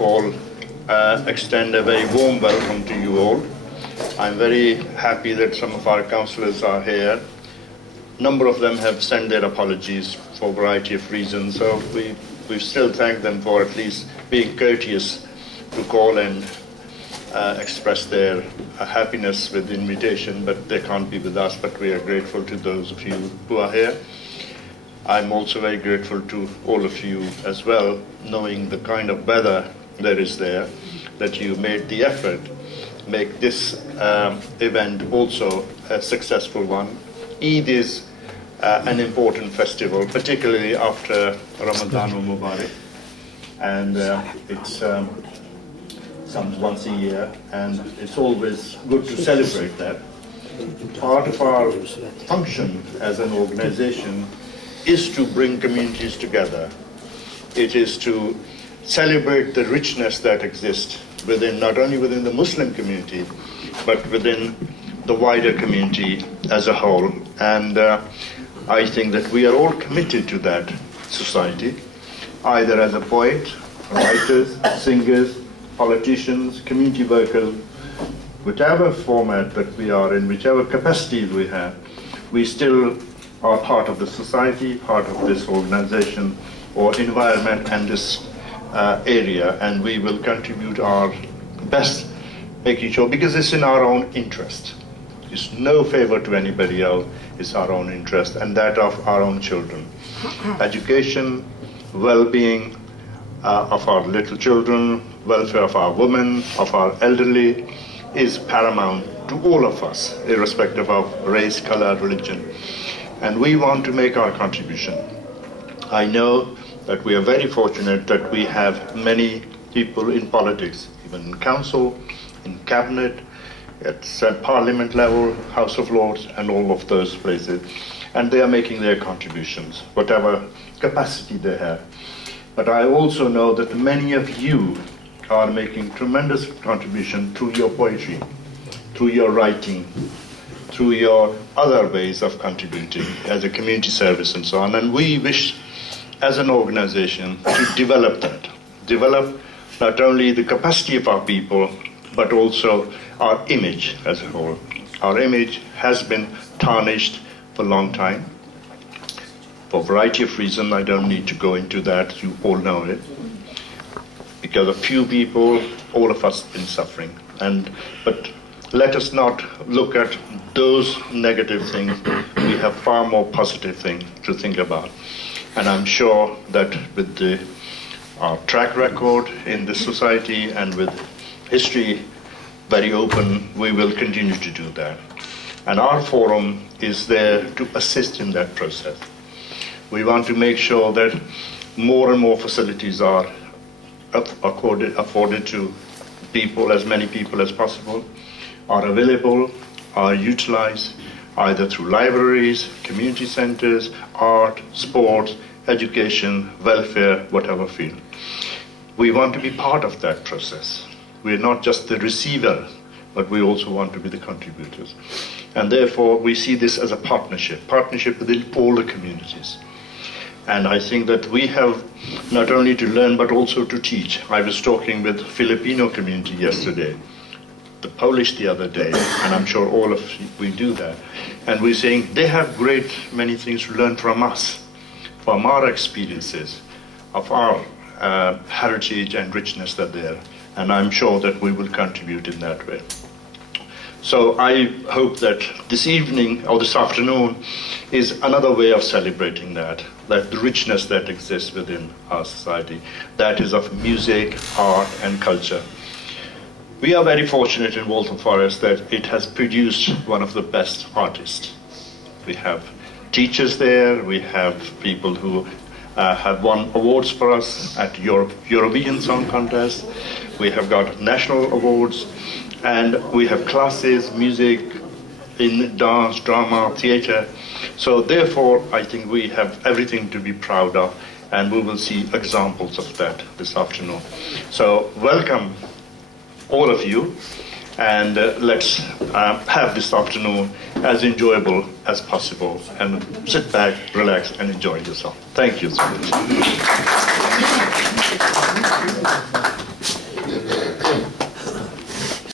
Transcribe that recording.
all extend a very warm welcome to you all. I'm very happy that some of our councillors are here. A number of them have sent their apologies for a variety of reasons, so we still thank them for at least being courteous to call and express their happiness with the invitation, but they can't be with us, but we are grateful to those of you who are here. I'm also very grateful to all of you as well, knowing the kind of weather there is there, that you made the effort make this event also a successful one. Eid is an important festival, particularly after Ramadan Mubarak, and it's comes once a year, and it's always good to celebrate that. Part of our function as an organization is to bring communities together. It is to celebrate the richness that exists within, not only within the Muslim community, but within the wider community as a whole. And I think that we are all committed to that society, either as a poet, writers, singers, politicians, community workers, whichever format that we are in, whichever capacities we have, we still are part of the society, part of this organization or environment and this area, and we will contribute our best, making sure, because it's in our own interest. It's no favor to anybody else, it's our own interest and that of our own children. Education, well-being of our little children, welfare of our women, of our elderly, is paramount to all of us, irrespective of race, color, religion. And we want to make our contribution. I know that we are very fortunate that we have many people in politics, even in council, in cabinet, at parliament level, House of Lords, and all of those places. And they are making their contributions, whatever capacity they have. But I also know that many of you are making tremendous contribution through your poetry, through your writing, through your other ways of contributing as a community service and so on. And we wish, as an organization, to develop that. Develop not only the capacity of our people, but also our image as a whole. Our image has been tarnished for a long time. For a variety of reasons, I don't need to go into that, you all know it. Because a few people, all of us have been suffering. But let us not look at those negative things. We have far more positive things to think about. And I'm sure that with our track record in this society and with history very open, we will continue to do that. And our forum is there to assist in that process. We want to make sure that more and more facilities are afforded to people, as many people as possible, are available, are utilized, either through libraries, community centers, art, sports, education, welfare, whatever field. We want to be part of that process. We're not just the receiver, but we also want to be the contributors. And therefore, we see this as a partnership within all the communities. And I think that we have not only to learn, but also to teach. I was talking with Filipino community yesterday, the Polish the other day, and I'm sure all of we do that. And we're saying they have great many things to learn from us, from our experiences, of our heritage and richness that there. And I'm sure that we will contribute in that way. So I hope that this evening or this afternoon is another way of celebrating that the richness that exists within our society, that is of music, art, and culture. We are very fortunate in Waltham Forest that it has produced one of the best artists. We have teachers there, we have people who have won awards for us at Eurovision Song Contest, we have got national awards, and we have classes, music, in dance, drama, theater. So therefore, I think we have everything to be proud of, and we will see examples of that this afternoon. So welcome, all of you, and let's have this afternoon as enjoyable as possible, and sit back, relax, and enjoy yourself. Thank you so much.